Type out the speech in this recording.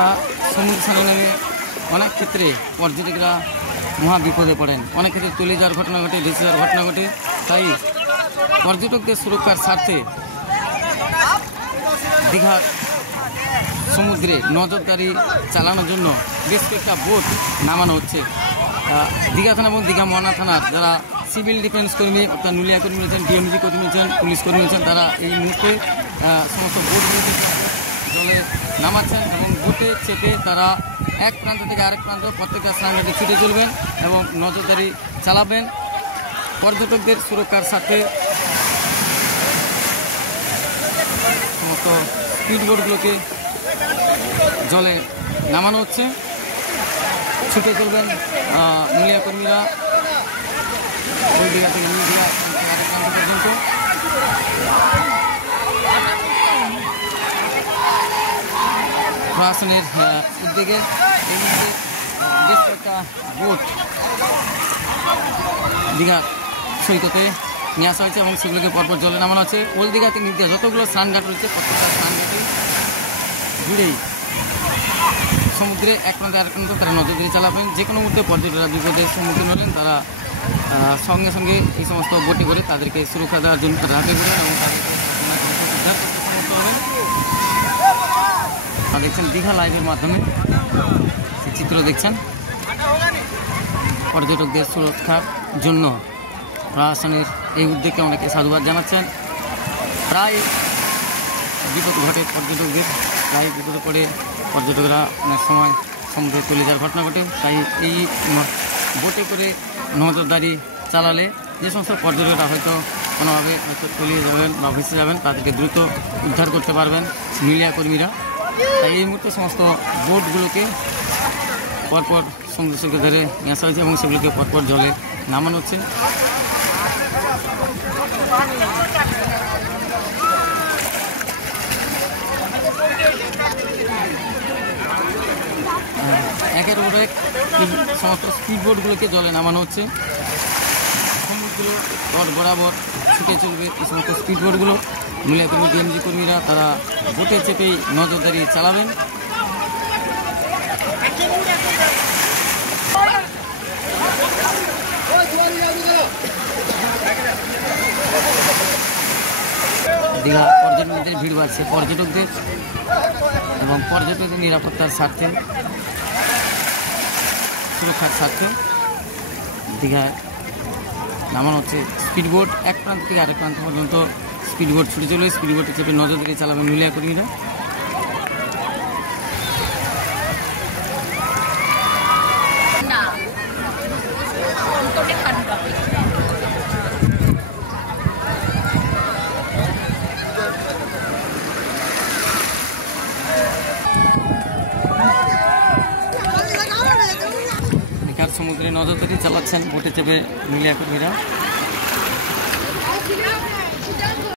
সমুদ্র স্নানে অনেক ক্ষেত্রে পর্যটকরা মহা বিপদে পড়েন। অনেক ক্ষেত্রে তলিয়ে যাওয়ার ঘটনা ঘটে, ভেসে যাওয়ার ঘটনা ঘটে। তাই পর্যটকদের সুরক্ষার স্বার্থে দীঘার সমুদ্রে নজরদারি চালানোর জন্য বেশ কয়েকটা বোট নামানো হচ্ছে। দীঘা থানা এবং দীঘা মহানা থানার যারা সিভিল ডিফেন্স কর্মী অর্থাৎ নুলিয়া কর্মী রয়েছেন, ডিএমজি কর্মী রয়েছেন, পুলিশ কর্মী রয়েছেন, তারা এই মুহূর্তে সমস্ত বোটগুলিকে জলে নামাচ্ছেন এবং বোটে চেপে তারা এক প্রান্ত থেকে আরেক প্রান্ত প্রত্যেকটা স্নানঘাটে ছুটে চলবেন এবং নজরদারি চালাবেন। পর্যটকদের সুরক্ষার সাথে সমস্ত স্পিডবোটগুলোকে জলে নামানো হচ্ছে, ছুটে চলবেন নুলিয়া কর্মীরা ওই দিঘা থেকে নিউ দিঘা আরেক প্রান্ত পর্যন্ত। প্রশাসনের উদ্যোগে এই মুহূর্তে বেশ কয়েকটা বোট দীঘার সৈকতে নিয়ে আসা হয়েছে এবং সেগুলোকে পরপর জলে নামানো আছে। ওল্ড দীঘাতে নির্দেশ যতগুলো স্নানঘাট রয়েছে প্রত্যেকটা স্নানঘাটে ঘুরেই সমুদ্রে এক প্রান্তে আরেক প্রান্ত তারা নজরদারি চালাবেন। যে কোনো মুহূর্তে পর্যটকরা বিপদের সম্মুখীন হলেন তারা সঙ্গে সঙ্গে এই সমস্ত বোটে করে তাদেরকে সুরক্ষা দেওয়ার জন্য তারা হাতে করেন এবং তাদেরকে উদ্ধার করতে সমর্থ হবেন। দেখছেন দীঘা লাইভের মাধ্যমে চিত্র দেখছেন। পর্যটকদের সুরক্ষার জন্য প্রশাসনের এই উদ্যোগকে অনেকে সাধুবাদ জানাচ্ছেন। প্রায় বিপদ ঘটে পর্যটকদের, প্রায় বিপদে পড়ে পর্যটকরা অনেক সময় সমুদ্রে চলে যাওয়ার ঘটনা ঘটে। তাই এই বোটে করে নজরদারি চালালে যে সমস্ত পর্যটকরা হয়তো কোনোভাবে হয়তো তলিয়ে যাবেন বা ভেসে যাবেন তাদেরকে দ্রুত উদ্ধার করতে পারবেন মিডিয়া কর্মীরা। তাই এই মুহূর্তে সমস্ত বোটগুলোকে পরপর সমুদ্র সৈকত ধারে নিয়ে আসা হয়েছে এবং সেগুলোকে পরপর জলে নামানো হচ্ছে। একের উপর এক সমস্ত স্পিড বোটগুলোকে জলে নামানো হচ্ছে। সমুদ্রগুলো রড বরাবর ছুটে চলবে এই সমস্ত স্পিড বোটগুলো। মহিলা কর্মী, ডিএমজি কর্মীরা তারা বোটে চেপেই নজরদারি চালাবেন। দীঘা পর্যটকদের ভিড় বাড়ছে। পর্যটকদের এবং পর্যটকদের নিরাপত্তার স্বার্থে, সুরক্ষার স্বার্থে দীঘায় নামানো হচ্ছে স্পিডবোট। এক প্রান্ত থেকে আরেক প্রান্ত পর্যন্ত স্পিডবোট ছুটে চলবে। স্পিডবোটে চেপে নজরদারি চালাবেন নুলিয়া কর্মীরা। দীঘার সমুদ্রে নজরদারি চালাচ্ছেন বোটে চেপে নুলিয়া কর্মীরা।